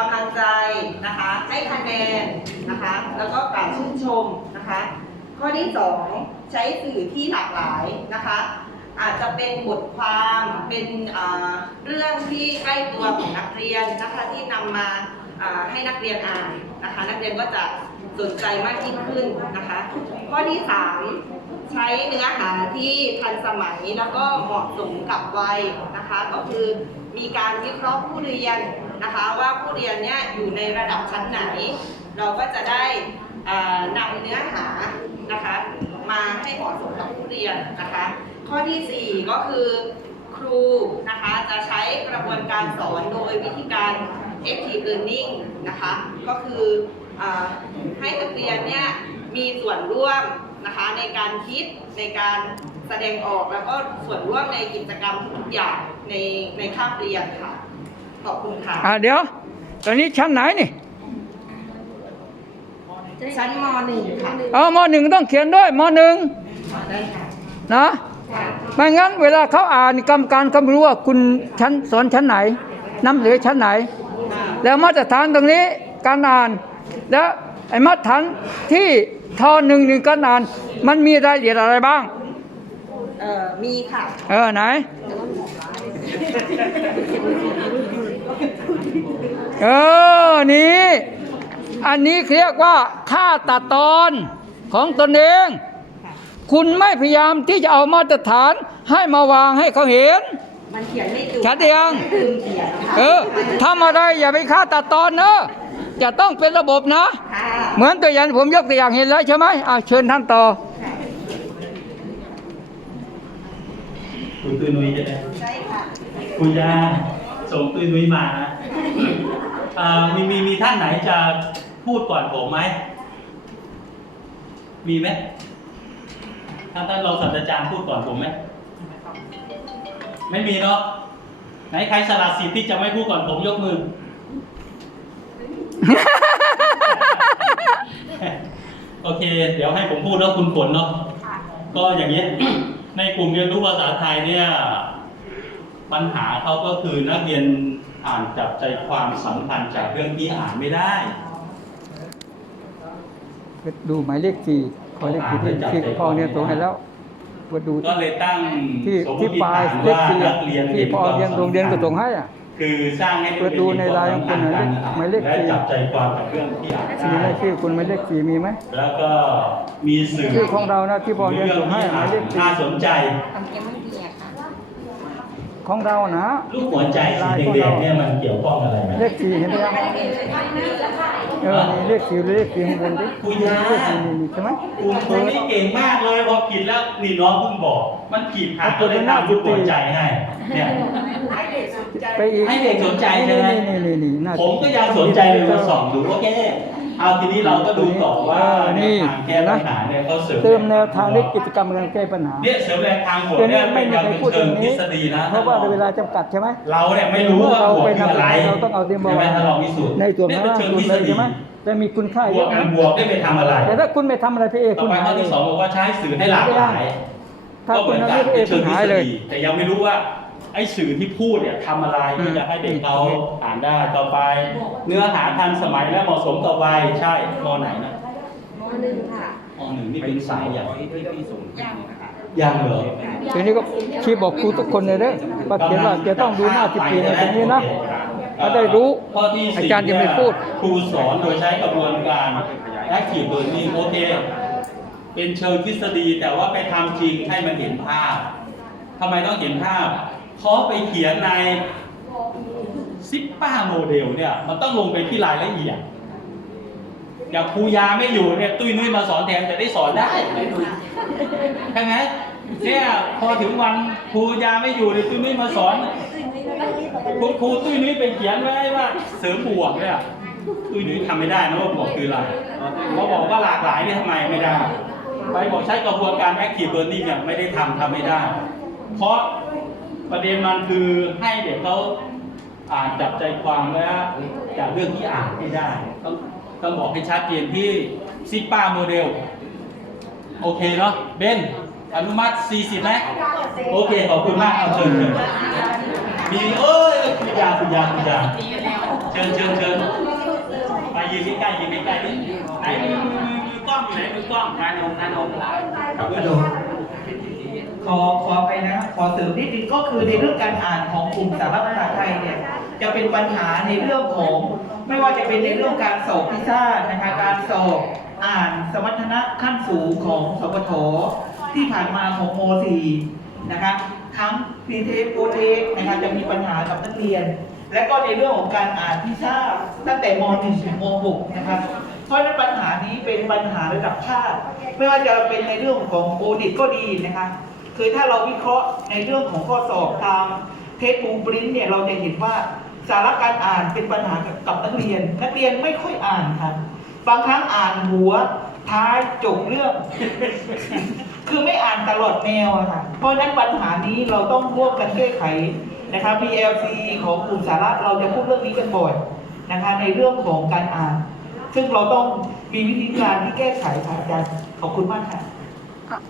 กำลังใจนะคะ ให้คะแนนนะคะ แล้วก็กล่าวชื่นชมนะคะ ข้อที่สองใช้สื่อที่หลากหลายนะคะ อาจจะเป็นบทความเป็นเรื่องที่ใกล้ตัวของนักเรียนนะคะที่นำมาอ่าให้นักเรียนอ่านนะคะ นักเรียนก็จะสนใจมากยิ่งขึ้นนะคะ ข้อที่สามใช้เนื้อหาที่ทันสมัยแล้วก็เหมาะสมกับวัยนะคะ ก็คือมีการวิเคราะห์ผู้เรียน นะคะว่าผู้เรียนเนี่ยอยู่ในระดับชั้นไหน เราก็จะได้นำเนื้อหานะคะมาให้เหมาะสมกับผู้เรียนนะคะข้อทีสี่ 4 ก็คือครูนะคะจะใช้กระบวนการสอนโดยวิธีการ active learning นะคะก็คืออให้นักเรียนเนี่ยมีส่วนร่วมนะคะในการคิดในการแสดงออกแล้วก็ส่วนร่วมในกิจกรรมทุกอย่างในในคาบเรียนค่ะ ขอบคุณค่ะ อ่าเดี๋ยว ตอนนี้ชั้นไหนนี่ชั้นม .1 ค่ะเอามหนึ่งต้องเขียนด้วยมหนึ่งได้ค่ะนะค่ะไม่งั้นเวลาเขาอ่านกรรมการก็ไม่รู้ว่าคุณชั้นสอนชั้นไหนน้ำเหลือชั้นไหน แล้วมาตรฐานตรงนี้การอ่าน แล้วไอ้มาตรฐานที่ทอหนึ่งหนึ่งการอ่าน มันมีรายละเอียดอะไรบ้างเอ่อมีค่ะ เออไหน เออ นี่อันนี้เรียกว่าค่าตัดตอนของตนเอง คุณไม่พยายามที่จะเอามาตรฐานให้มาวางให้เขาเห็น มันเขียนไม่ถูกชัดหรือยังลืมเขียนค่ะเออทำอะไรอย่าไปค่าตัดตอนเนอะจะต้องเป็นระบบนะค่ะเหมือนตัวอย่างผมยกตัวอย่างเห็นแล้วใช่ไหมอะเชิญท่านต่อคุณตุ้ยนุ้ยจะได้ใช่ค่ะคุณยา ส่งตุ้ยนุ้ยมานะอ่ามีมีมีท่านไหนจะพูดก่อนผมไหม มีไหมท่านท่านรองศาสตราจารย์พูดก่อนผมไหม ไม่มีเนาะ ไหนใครสละสิทธิ์ที่จะไม่พูดก่อนผมยกมือ โอเค เดี๋ยวให้ผมพูดแล้วคุณผลเนาะ ก็อย่างเงี้ย ในกลุ่มเรียนรู้ภาษาไทยเนี่ย ปัญหาเขาก็คือนักเรียนอ่านจับใจความสำคัญจากเรื่องที่อ่านไม่ได้ดูหมายเลขสี่ขอเลขสี่ที่ที่พ่อเนี่ยตรงให้แล้วมาดูก็เลยตั้งที่สมมที่ติปลายฐานเลขว่าสี่นักเรียนที่พอเรียนโรงเรียนก็ส่งให้อะคือสร้างให้นักเปิดเรียนดูในไลน์ของคุณหน่อยเลขหมายเลขและสี่จับใจความกับเรื่องที่อ่านมีไหมได้ชื่อคุณหมายเลขสี่มีไหมแล้วก็มีสื่อชื่อของเรานะที่พอเรียนเรื่ส่งให้หมายเลขสี่น่าสนใจ ของเรานะลูกหัวใจสีแดงๆเนี่ยมันเกี่ยวข้องอะไรไหมเลขสี่เห็นไหมยังเออนี่เลขสี่เลขสี่ข้างบนดิคุยยาเลขสี่นี่นี่ใช่ไหมคุณคนนี้เก่งมากเลยพอผิดแล้วนี่น้องเพิ่งบอก มันผิดค่ะก็เลยตามลูกหัวใจให้เนี่ยไปอีกให้เด็กสนใจใช่ไหมนี่นี่นี่น่าผมก็ยังสนใจเลยมาส่องดูว่าแก เอาทีนี้เราก็ดูต่อว่าเออนี่แนวทางแก้ปัญหาเนี่ยเขาเสริมเติมแนวทางในกิจกรรมการแก้ปัญหาเนี่ยเสริมแรงทางบวกเดี๋ยวเนี่นี้ยไม่เป็นมีการใครเป็นพูดอเชิงย่างทฤนี้ษฎีนะเพราะว่าเวลาจำกัดใช่ไหมเราเนี่ยไม่รู้ว่าบวกคืออะไรเราต้องเอาเตรียมมาใช่ไหมวางถ้าเราพิสูจน์ในตัวเนี่นั้ยนเป็นเชิงสุทดฤเลยษฎีใช่ไหมแต่มีคุณค่าบเยวกอะกันะนบวกได้ไปทำอะไร แต่ถ้าคุณไม่ทำอะไรพี่เอต่คุอณไปหาข้อยเลที่ยสองบอกว่าใช้สื่อให้หลากหลายถ้าก็คุเหณมือนเอากันพี่เอเป็นคุเชิณงทฤหายษเลยฎีแต่ยังไม่รู้ว่า ไอ้สื่อที่พูดเนี่ยทำอะไรอืมที่จะให้เด็กเขาอ่านได้ต่อไป เนื้อหาทันสมัยและเหมาะสมต่อวัยใช่มไหนนะมหนึ่งค่ะมหนึ่งนี่เป็นสายอย่างยังค่ะยังเหรอทีนี้ก็ชี้บอกครูทุกคนเลยเด้อว่าเขียนว่าจะต้องดูหน้าที่ปีในตรงนี้นะถ้าได้รู้ข้อที่อาสี่จารย์จะไม่พูด ครูสอนโดยใช้กระบวนการ active learning โอเคเป็นเชิงทฤษฎีแต่ว่าไปทำจริงให้มันเห็นภาพทำไมต้องเห็นภาพ เพราะไปเขียนในซิปป้าโมเดลเนี่ยมันต้องลงไปที่รายละเอียดอย่างครูยาไม่อยู่เนี่ยตุ้ยนุ้ยมาสอนแทนจะได้สอนได้ใช่ไหมเนี่ยพอถึงวันครูยาไม่อยู่เนี่ยตุ้ยนุ้ยมาสอนคุณครูตุ้ยนุ้ยไปเขียนไว้ว่าเสริมบวกเนี่ยตุ้ยนุ้ยทำไม่ได้นะว่าบวกคืออะไรเขาบอกว่าหลากหลายเนี่ยทำไมไม่ได้ไปบอกใช้กระบวนการ active learning เนี่ยไม่ได้ทำทำไม่ได้ เพราะ ประเด็นมันคือให้เด็กเขาอ่านจับใจความแล้วจากเรื่องที่อ่านไม่ได้ ต้องต้องบอกให้ชัดเจนที่ซิป้าโมเดล โอเคเนาะเบนอนุมัติ 40ไหมโอเค ขอบคุณมากเอาเชิญเชิญมีเอ้ยคุณยาคุณยาคุณยาเชิญเชิญเชิญไปยืนใกล้ยืนใกล้นี่ไหนมือมือกล้องอยู่ไหนมือกล้องนานมนานมครับกระโดดข อขอไปนะขอเสริมนิดนึงก็คือในเรื่องการอ่านของกลุ่มสาระภาษาไทยเนี่ยจะเป็นปัญหาในเรื่องของ ไม่ว่าจะเป็นในเรื่องการสอบพิซซ่านะคะการสอบอ่านสมรรถนะขั้นสูงของสปทที่ผ่านมาของโม .4 นะคะทั้งพีเทโอเทนะคะจะมีปัญหากับนักเรียน และก็ในเรื่องของการอ่านพิซซ่าตั้งแต่ม .1 ถึงม .6 นะคะเพราะฉะนั้นปัญหานี้เป็นปัญหาระดับชาติ ไม่ว่าจะเป็นในเรื่องของโอดิตก็ดีนะคะ คือถ้าเราวิเคราะห์ในเรื่องของข้อสอบตามเทสบูปริ้นเนี่ยเราจะเห็นว่าสาระการอ่านเป็นปัญหากับนักเรียน นักเรียนไม่ค่อยอ่านค่ะบางครั้งอ่านหัวท้ายจบเรื่อง คือไม่อ่านตลอดแนวค่ะ เพราะฉะนั้นปัญหานี้เราต้องร่วมกันแก้ไขนะคะ PLC ของกลุ่มสาระเราจะพูดเรื่องนี้กันบ่อยนะคะในเรื่องของการอ่าน ซึ่งเราต้องมีวิธีการที่แก้ไขค่ะอาจารย์ขอบคุณมากค่ะ